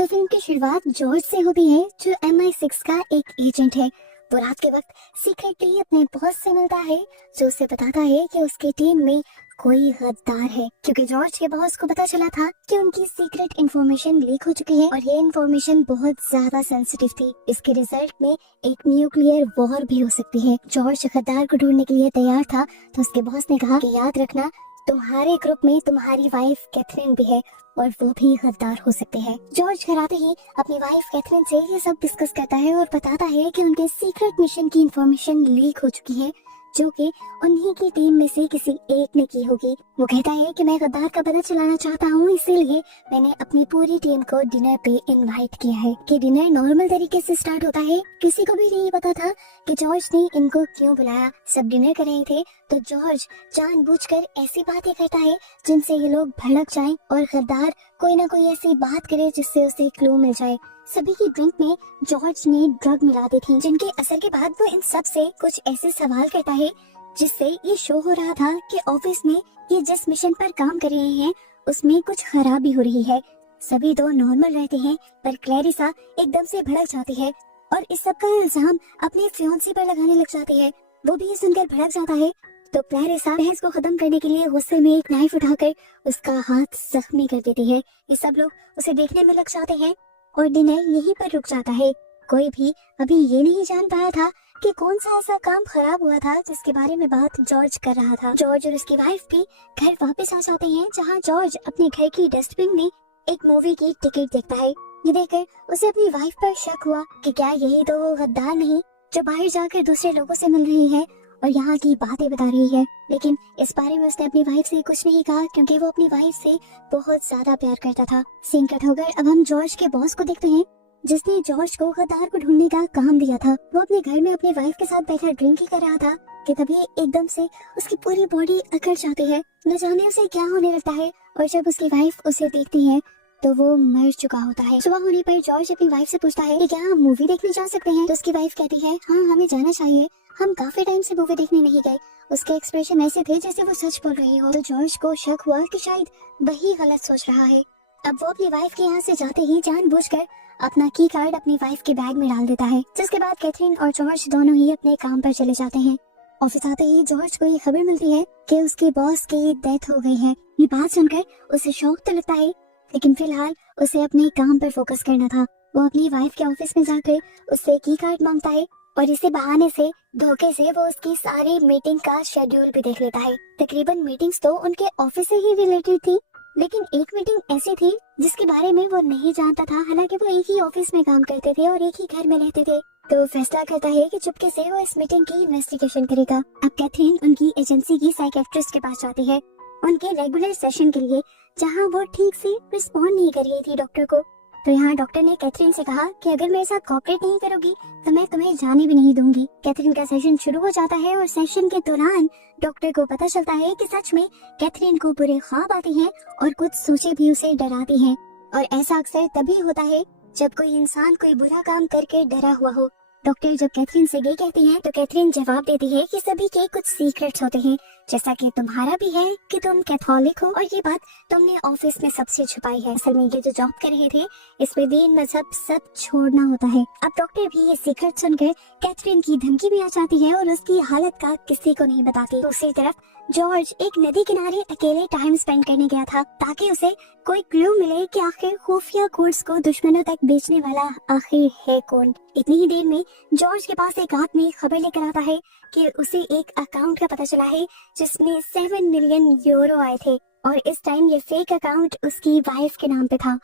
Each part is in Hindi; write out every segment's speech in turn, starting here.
तो फिल्म की शुरुआत जॉर्ज से होती है, जो MI6 का एक एजेंट है। वो रात के वक्त सीक्रेटली अपने बॉस से मिलता है, जो उसे बताता है कि उसकी टीम में कोई गद्दार है, क्योंकि जॉर्ज के बॉस को पता चला था कि उनकी सीक्रेट इंफॉर्मेशन लीक हो चुकी है और ये इंफॉर्मेशन बहुत ज्यादा सेंसिटिव थी। इसके रिजल्ट में एक न्यूक्लियर वॉर भी हो सकती है। जॉर्ज गद्दार को ढूंढने के लिए तैयार था, तो उसके बॉस ने कहा कि याद रखना, तुम्हारे ग्रुप में तुम्हारी वाइफ कैथरीन भी है और वो भी गद्दार हो सकते हैं। जॉर्ज घर आते ही अपनी वाइफ कैथरीन से ये सब डिस्कस करता है और बताता है कि उनके सीक्रेट मिशन की इंफॉर्मेशन लीक हो चुकी है, जो कि उन्हीं की टीम में से किसी एक ने की होगी। वो कहता है कि मैं गद्दार का पता चलाना चाहता हूँ, इसीलिए मैंने अपनी पूरी टीम को डिनर पे इनवाइट किया है। कि डिनर नॉर्मल तरीके से स्टार्ट होता है। किसी को भी नहीं पता था कि जॉर्ज ने इनको क्यों बुलाया। सब डिनर कर रहे थे, तो जॉर्ज जानबूझकर ऐसी बातें करता है जिनसे ये लोग भड़क जाएं और गद्दार कोई ना कोई ऐसी बात करे जिससे उसे क्लू मिल जाए। सभी की ड्रिंक में जॉर्ज ने ड्रग मिला दी थी, जिनके असर के बाद वो इन सब से कुछ ऐसे सवाल करता है जिससे ये शो हो रहा था कि ऑफिस में ये जिस मिशन पर काम कर रहे हैं उसमें कुछ खराबी हो रही है। सभी तो नॉर्मल रहते हैं, पर क्लैरिसा एकदम से भड़क जाती है और इस सब का इल्जाम अपने फियांसी पर लगाने लग जाती है। वो भी सुनकर भड़क जाता है, तो क्लैरिसा बहस को खत्म करने के लिए गुस्से में एक नाइफ उठाकर उसका हाथ जख्मी कर देती है। ये सब लोग उसे देखने में लग जाते हैं और डिनर यहीं पर रुक जाता है। कोई भी अभी ये नहीं जान पाया था कि कौन सा ऐसा काम खराब हुआ था जिसके बारे में बात जॉर्ज कर रहा था। जॉर्ज और उसकी वाइफ भी घर वापस आ जाते हैं, जहाँ जॉर्ज अपने घर की डस्टबिन में एक मूवी की टिकट देखता है। ये देखकर उसे अपनी वाइफ पर शक हुआ कि क्या यही तो वो गद्दार नहीं जो बाहर जाकर दूसरे लोगों से मिल रही है और यहाँ की बातें बता रही है। लेकिन इस बारे में उसने अपनी वाइफ से कुछ नहीं कहा, क्योंकि वो अपनी वाइफ से बहुत ज्यादा प्यार करता था। सीन कट होकर अब हम जॉर्ज के बॉस को देखते हैं, जिसने जॉर्ज को गद्दार को ढूंढने का काम दिया था। वो अपने घर में अपनी वाइफ के साथ बैठा ड्रिंक ही कर रहा था कि तभी एकदम से उसकी पूरी बॉडी अकड़ जाती है। न जाने उसे क्या होने लगता है, और जब उसकी वाइफ उसे देखती है तो वो मर चुका होता है। सुबह होने पर जॉर्ज अपनी वाइफ से पूछता है कि क्या हम मूवी देखने जा सकते हैं, तो उसकी वाइफ कहती है हाँ, हमें जाना चाहिए, हम काफी टाइम से मूवी देखने नहीं गए। उसके एक्सप्रेशन ऐसे थे जैसे वो सच बोल रही हो, तो जॉर्ज को शक हुआ कि शायद वही गलत सोच रहा है। अब वो अपनी वाइफ के यहाँ से जाते ही जानबूझकर अपना की कार्ड अपनी वाइफ के बैग में डाल देता है, जिसके बाद कैथरीन और जॉर्ज दोनों ही अपने काम पर चले जाते हैं। ऑफिस आते ही जॉर्ज को ये खबर मिलती है कि उसके बॉस की डेथ हो गई है। ये बात सुनकर उसे शौक तो लगता है, लेकिन फिलहाल उसे अपने काम पर फोकस करना था। वो अपनी वाइफ के ऑफिस में जाकर उससे की कार्ड मांगता है और इसी बहाने से धोखे से वो उसकी सारी मीटिंग का शेड्यूल भी देख लेता है। तकरीबन मीटिंग्स तो उनके ऑफिस से ही रिलेटेड थी, लेकिन एक मीटिंग ऐसी थी जिसके बारे में वो नहीं जानता था। हालांकि वो एक ही ऑफिस में काम करते थे और एक ही घर में रहते थे, तो वो फैसला करता है कि चुपके से वो इस मीटिंग की इन्वेस्टिगेशन करेगा। अब कैथरीन उनकी एजेंसी की साइकियाट्रिस्ट के पास जाती है उनके रेगुलर सेशन के लिए, जहाँ वो ठीक से रिस्पॉन्ड नहीं कर रही थी डॉक्टर को। तो यहाँ डॉक्टर ने कैथरीन से कहा कि अगर मेरे साथ कोऑपरेट नहीं करोगी तो मैं तुम्हें जाने भी नहीं दूंगी। कैथरीन का सेशन शुरू हो जाता है और सेशन के दौरान डॉक्टर को पता चलता है कि सच में कैथरीन को बुरे ख्वाब आते हैं और कुछ सोचे भी उसे डराती हैं। और ऐसा अक्सर तभी होता है जब कोई इंसान कोई बुरा काम करके डरा हुआ हो। डॉक्टर जब कैथरीन से ये कहती है तो कैथरीन जवाब देती है कि सभी के कुछ सीक्रेट्स होते हैं, जैसा कि तुम्हारा भी है कि तुम कैथोलिक हो और ये बात तुमने ऑफिस में सबसे छुपाई है। असल में ये जो जॉब कर रहे थे इसमें दीन मजहब सब छोड़ना होता है। अब डॉक्टर भी ये सीक्रेट सुनकर कैथरीन की धमकी भी आ जाती है और उसकी हालत का किसी को नहीं बताती। दूसरी तरफ जॉर्ज एक नदी किनारे अकेले टाइम स्पेंड करने गया था, ताकि उसे कोई क्लू मिले कि आखिर खुफिया कोड्स को दुश्मनों तक बेचने वाला आखिर है कौन। इतनी ही देर में जॉर्ज के पास एक आदमी खबर लेकर आता है कि उसे एक अकाउंट का पता चला है जिसमें 7 मिलियन यूरो आए थे, और इस टाइम ये फेक अकाउंट उसकी वाइफ के नाम पे था।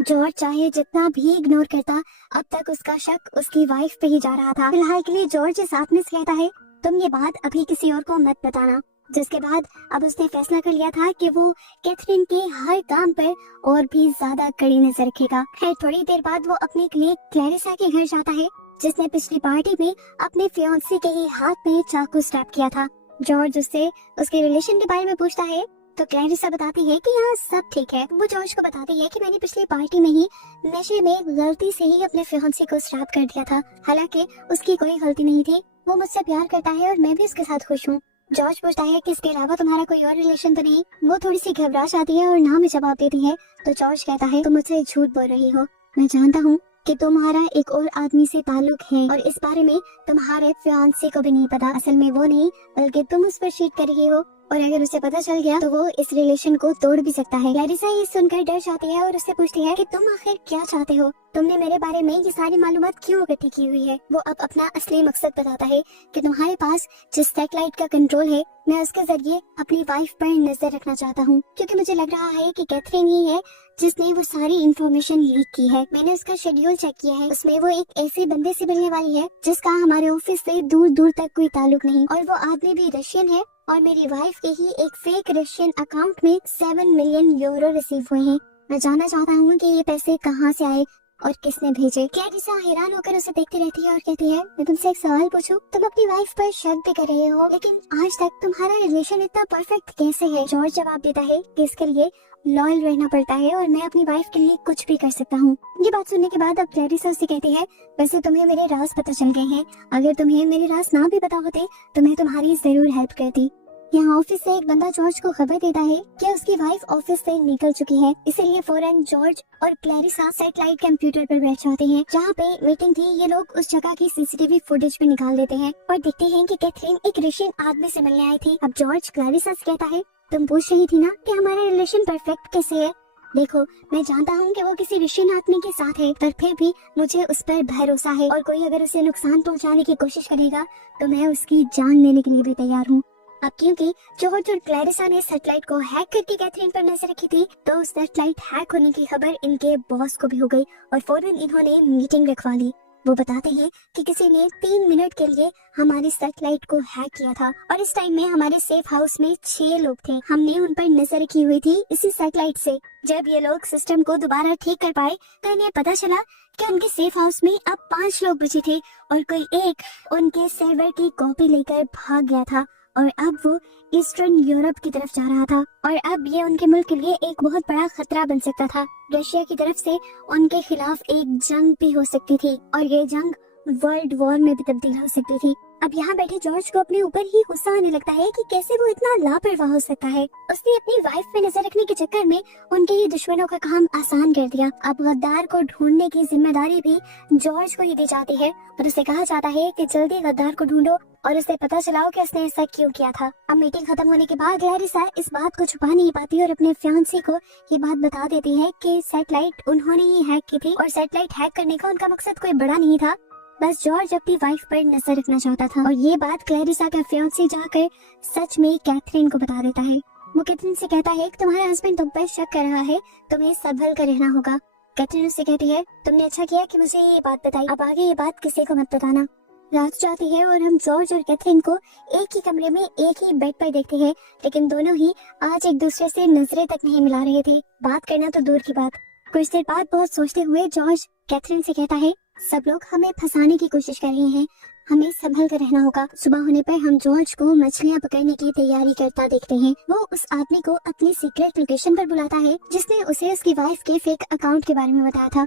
जॉर्ज चाहे जितना भी इग्नोर करता, अब तक उसका शक उसकी वाइफ पे ही जा रहा था। फिलहाल के लिए जॉर्ज इस आदमी से कहता है तुम ये बात अभी किसी और को मत बताना, जिसके बाद अब उसने फैसला कर लिया था कि वो कैथरीन के हर काम पर और भी ज्यादा कड़ी नजर रखेगा। खैर थोड़ी देर बाद वो अपनी क्लिक क्लैरिसा के घर जाता है, जिसने पिछली पार्टी में अपने फियांसी के ही हाथ में चाकू स्टैब किया था। जॉर्ज उससे उसके रिलेशन के बारे में पूछता है, तो क्लैरिसा बताती है कि यहाँ सब ठीक है। वो जॉर्ज को बताती है कि मैंने पिछली पार्टी में ही नशे में गलती से ही अपने फियांसी को स्टैब कर दिया था, हालांकि उसकी कोई गलती नहीं थी। वो मुझसे प्यार करता है और मैं भी उसके साथ खुश हूँ। जॉर्ज पूछता है कि इसके अलावा तुम्हारा कोई और रिलेशन तो नहीं। वो थोड़ी सी घबरा जाती है और ना में जवाब देती है। तो जॉर्ज कहता है तुम मुझसे झूठ बोल रही हो। मैं जानता हूँ कि तुम्हारा एक और आदमी से ताल्लुक है और इस बारे में तुम्हारे फियांसे को भी नहीं पता। असल में वो नहीं बल्कि तुम उस पर चीट कर रही हो और अगर उसे पता चल गया तो वो इस रिलेशन को तोड़ भी सकता है। क्लैरिसा ये सुनकर डर जाती है और उससे पूछती है कि तुम आखिर क्या चाहते हो, तुमने मेरे बारे में ये सारी मालूमात क्यों इकट्ठी की हुई है। वो अब अपना असली मकसद बताता है कि तुम्हारे पास जिस सैटेलाइट का कंट्रोल है मैं उसके जरिए अपनी वाइफ पर नजर रखना चाहता हूँ, क्योंकि मुझे लग रहा है कि कैथरीन ही है जिसने वो सारी इंफॉर्मेशन लीक की है। मैंने उसका शेड्यूल चेक किया है, उसमें वो एक ऐसे बंदे से मिलने वाली है जिसका हमारे ऑफिस से दूर दूर तक कोई ताल्लुक नहीं और वो आदमी भी रशियन है और मेरी वाइफ के ही एक फेक रशियन अकाउंट में 7 मिलियन यूरो रिसीव हुए हैं। मैं जानना चाहता हूँ कि ये पैसे कहाँ से आए और किसने भेजे। क्लैरिसा हैरान होकर उसे देखती रहती है और कहती है मैं तुमसे एक सवाल पूछूं, तुम अपनी वाइफ पर शक भी कर रहे हो लेकिन आज तक तुम्हारा रिलेशन इतना परफेक्ट कैसे है। जॉर्ज जवाब देता है कि इसके लिए लॉयल रहना पड़ता है और मैं अपनी वाइफ के लिए कुछ भी कर सकता हूँ। ये बात सुनने के बाद अब क्लैरिसा उससे कहती है वैसे तुम्हें मेरे राज पता चल गए हैं, अगर तुम्हें मेरे राज ना भी पता होते तो मैं तुम्हारी जरूर हेल्प करती। यहाँ ऑफिस से एक बंदा जॉर्ज को खबर देता है कि उसकी वाइफ ऑफिस से निकल चुकी है, इसीलिए फौरन जॉर्ज और क्लैरिसा सैटेलाइट कंप्यूटर पर बैठ जाते हैं जहाँ पे मीटिंग थी। ये लोग उस जगह की सीसीटीवी फुटेज भी निकाल लेते हैं और देखते हैं कि कैथरीन एक रशियन आदमी से मिलने आई थी। अब जॉर्ज क्लैरिसा से कहता है तुम पूछ रही थी ना कि हमारा रिलेशन परफेक्ट कैसे है, देखो मैं जानता हूँ कि वो किसी रशियन आदमी के साथ है पर फिर भी मुझे उस पर भरोसा है और कोई अगर उसे नुकसान पहुँचाने की कोशिश करेगा तो मैं उसकी जान लेने के लिए भी तैयार हूँ। अब क्योंकि जॉर्ज और क्लैरिसा ने सैटेलाइट को हैक करके कैथरीन पर नजर रखी थी तो उस सैटेलाइट हैक होने की खबर इनके बॉस को भी हो गई और फौरन इन्होंने मीटिंग रखवा ली। वो बताते हैं कि किसी ने 3 मिनट के लिए हमारी सैटेलाइट को हैक किया था और इस टाइम में हमारे सेफ हाउस में 6 लोग थे। हमने उन पर नजर रखी हुई थी इसी सैटेलाइट से। जब ये लोग सिस्टम को दोबारा ठीक कर पाए तो इन्हें पता चला कि उनके सेफ हाउस में अब 5 लोग बचे थे और कोई एक उनके सर्वर की कॉपी लेकर भाग गया था और अब वो ईस्टर्न यूरोप की तरफ जा रहा था और अब ये उनके मुल्क के लिए एक बहुत बड़ा खतरा बन सकता था। रशिया की तरफ से उनके खिलाफ एक जंग भी हो सकती थी और ये जंग वर्ल्ड वॉर में भी तब्दील हो सकती थी। अब यहाँ बैठे जॉर्ज को अपने ऊपर ही गुस्सा आने लगता है कि कैसे वो इतना लापरवाह हो सकता है। उसने अपनी वाइफ पे नजर रखने के चक्कर में उनके ही दुश्मनों का काम आसान कर दिया। अब गद्दार को ढूंढने की जिम्मेदारी भी जॉर्ज को ही दी जाती है और उसे कहा जाता है कि जल्दी गद्दार को ढूंढो और उसे पता चलाओ कि उसने ऐसा क्यों किया था। अब मीटिंग खत्म होने के बाद क्लैरिसा इस बात को छुपा नहीं पाती और अपने फियांसे को ये बात बता देती है कि सैटेलाइट उन्होंने ही हैक की थी और सैटेलाइट हैक करने का उनका मकसद कोई बड़ा नहीं था, बस जॉर्ज अपनी वाइफ पर नजर रखना चाहता था। और ये बात क्लैरिसा का फियांसे जाकर सच में कैथरीन को बता देता है। वो कैथरीन से कहता है कि तुम्हारा हस्बैंड तुम पर शक कर रहा है, तुम्हें संभल कर रहना होगा। कैथरीन उससे कहती है तुमने अच्छा किया कि मुझे ये बात बताई, अब आगे ये बात किसी को मत बताना। रात जाती है और हम जॉर्ज और कैथरीन को एक ही कमरे में एक ही बेड पर देखते हैं, लेकिन दोनों ही आज एक दूसरे से नजरें तक नहीं मिला रहे थे, बात करना तो दूर की बात। कुछ देर बाद बहुत सोचते हुए जॉर्ज कैथरीन से कहता है सब लोग हमें फंसाने की कोशिश कर रहे हैं, हमें संभल कर रहना होगा। सुबह होने पर हम जॉर्ज को मछलियां पकड़ने की तैयारी करता देखते हैं। वो उस आदमी को अपनी सीक्रेट लोकेशन पर बुलाता है जिसने उसे उसकी वाइफ के फेक अकाउंट के बारे में बताया था।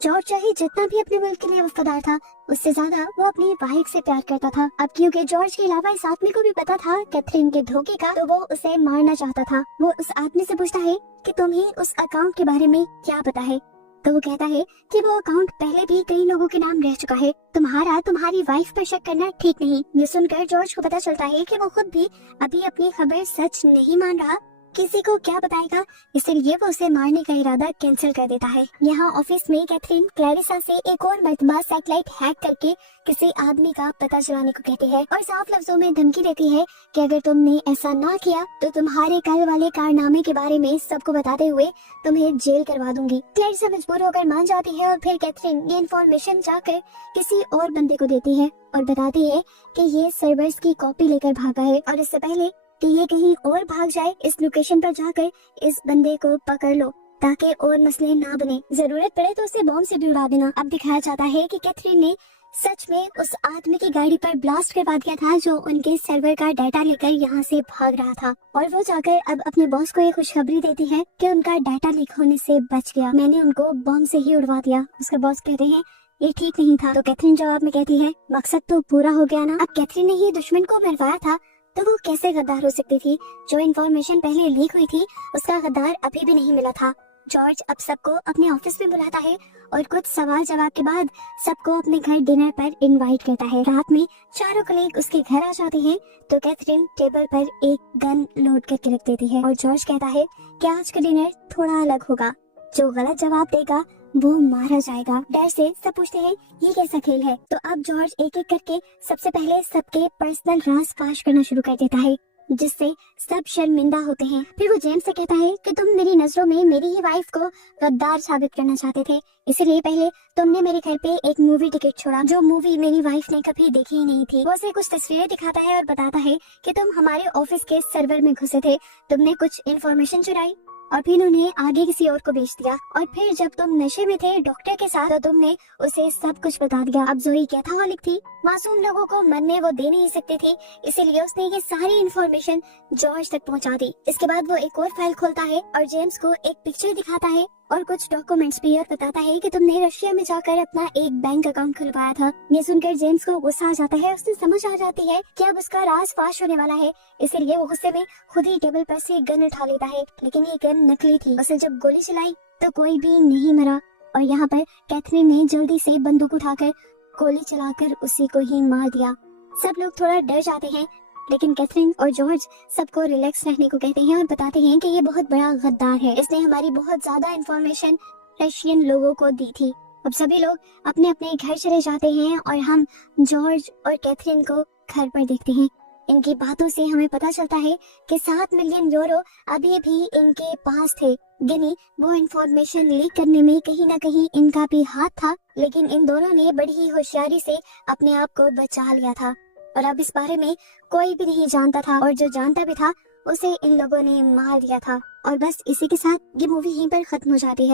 जॉर्ज चाहे जितना भी अपने मुल्क के लिए वफादार था, उससे ज्यादा वो अपनी वाइफ से प्यार करता था। अब क्योंकि जॉर्ज के अलावा इस आदमी को भी पता था कैथरीन के धोखे का, तो वो उसे मारना चाहता था। वो उस आदमी से पूछता है कि तुम्हें उस अकाउंट के बारे में क्या पता है, तो वो कहता है कि वो अकाउंट पहले भी कई लोगों के नाम रह चुका है, तुम्हारी वाइफ पर शक करना ठीक नहीं। ये सुनकर जॉर्ज को पता चलता है कि वो खुद भी अभी अपनी खबर सच नहीं मान रहा, किसी को क्या बताएगा, इसलिए वो उसे मारने का इरादा कैंसिल कर देता है। यहाँ ऑफिस में कैथरीन क्लैरिसा से एक और मरतबा सैटेलाइट हैक करके किसी आदमी का पता चलाने को कहती है और साफ लफ्जों में धमकी देती है कि अगर तुमने ऐसा ना किया तो तुम्हारे कल वाले कारनामे के बारे में सबको बताते हुए तुम्हें जेल करवा दूंगी। क्लैरिसा मजबूर होकर मान जाती है और फिर कैथरीन ये इन्फॉर्मेशन जाकर किसी और बंदे को देती है और बताती है कि ये सर्वर्स की कॉपी लेकर भागा है और इससे पहले कि ये कहीं और भाग जाए इस लोकेशन पर जाकर इस बंदे को पकड़ लो ताकि और मसले ना बने, जरूरत पड़े तो उसे बॉम्ब से भी उड़ा देना। अब दिखाया जाता है कि कैथरीन ने सच में उस आदमी की गाड़ी पर ब्लास्ट करवा दिया था जो उनके सर्वर का डाटा लेकर यहाँ से भाग रहा था और वो जाकर अब अपने बॉस को ये खुशखबरी देती है कि उनका डाटा लीक होने से बच गया, मैंने उनको बॉम्ब से ही उड़वा दिया। उसके बॉस कहते हैं ये ठीक नहीं था। तो कैथरीन जवाब में कहती है, मकसद तो पूरा हो गया ना। अब कैथरीन ने ये दुश्मन को मरवाया था तो वो कैसे गद्दार हो सकती थी? जो इन्फॉर्मेशन पहले लीक हुई थी उसका गद्दार अभी भी नहीं मिला था। जॉर्ज अब सबको अपने ऑफिस में बुलाता है और कुछ सवाल जवाब के बाद सबको अपने घर डिनर पर इनवाइट करता है। रात में चारों कलीग उसके घर आ जाते हैं तो कैथरीन टेबल पर एक गन लोड करके रख देती है और जॉर्ज कहता है कि आज का डिनर थोड़ा अलग होगा, जो गलत जवाब देगा वो मारा जाएगा। डर से सब पूछते हैं ये कैसा खेल है? तो अब जॉर्ज एक एक करके सबसे पहले सबके पर्सनल राज फाश करना शुरू कर देता है, जिससे सब शर्मिंदा होते हैं। फिर वो जेम्स से कहता है कि तुम मेरी नजरों में मेरी ही वाइफ को गद्दार साबित करना चाहते थे, इसलिए पहले तुमने मेरे घर पे एक मूवी टिकट छोड़ा, जो मूवी मेरी वाइफ ने कभी देखी ही नहीं थी। वो उसे कुछ तस्वीरें दिखाता है और बताता है कि तुम हमारे ऑफिस के सर्वर में घुसे थे, तुमने कुछ इन्फॉर्मेशन चुराई और फिर उन्हें आगे किसी और को बेच दिया, और फिर जब तुम नशे में थे डॉक्टर के साथ तो तुमने उसे सब कुछ बता दिया। अब जोई कैथोलिक थी, मासूम लोगों को मरने वो दे नहीं सकती थी, इसीलिए उसने ये सारी इन्फॉर्मेशन जॉर्ज तक पहुंचा दी। इसके बाद वो एक और फाइल खोलता है और जेम्स को एक पिक्चर दिखाता है और कुछ डॉक्यूमेंट्स भी, और बताता है कि तुमने रशिया में जाकर अपना एक बैंक अकाउंट खुलवाया था। ये सुनकर जेम्स को गुस्सा आ जाता है, उसे समझ आ जाती है कि अब उसका राज फाश होने वाला है, इसलिए वो गुस्से में खुद ही टेबल पर से गन उठा लेता है, लेकिन ये गन नकली थी। उसे जब गोली चलाई तो कोई भी नहीं मरा और यहाँ पर कैथरीन ने जल्दी से बंदूक उठाकर गोली चलाकर उसी को ही मार दिया। सब लोग थोड़ा डर जाते हैं, लेकिन कैथरीन और जॉर्ज सबको रिलैक्स रहने को कहते हैं और बताते हैं कि ये बहुत बड़ा गद्दार है, इसने हमारी बहुत ज्यादा इन्फॉर्मेशन रशियन लोगों को दी थी। अब सभी लोग अपने अपने घर चले जाते हैं और हम जॉर्ज और कैथरीन को घर पर देखते हैं। इनकी बातों से हमें पता चलता है कि 7 मिलियन यूरो अभी भी इनके पास थे। गिनी वो इन्फॉर्मेशन लीक करने में कहीं ना कहीं इनका भी हाथ था, लेकिन इन दोनों ने बड़ी ही होशियारी से अपने आप को बचा लिया था और अब इस बारे में कोई भी नहीं जानता था, और जो जानता भी था उसे इन लोगों ने मार दिया था। और बस इसी के साथ ये मूवी यहीं पर खत्म हो जाती है।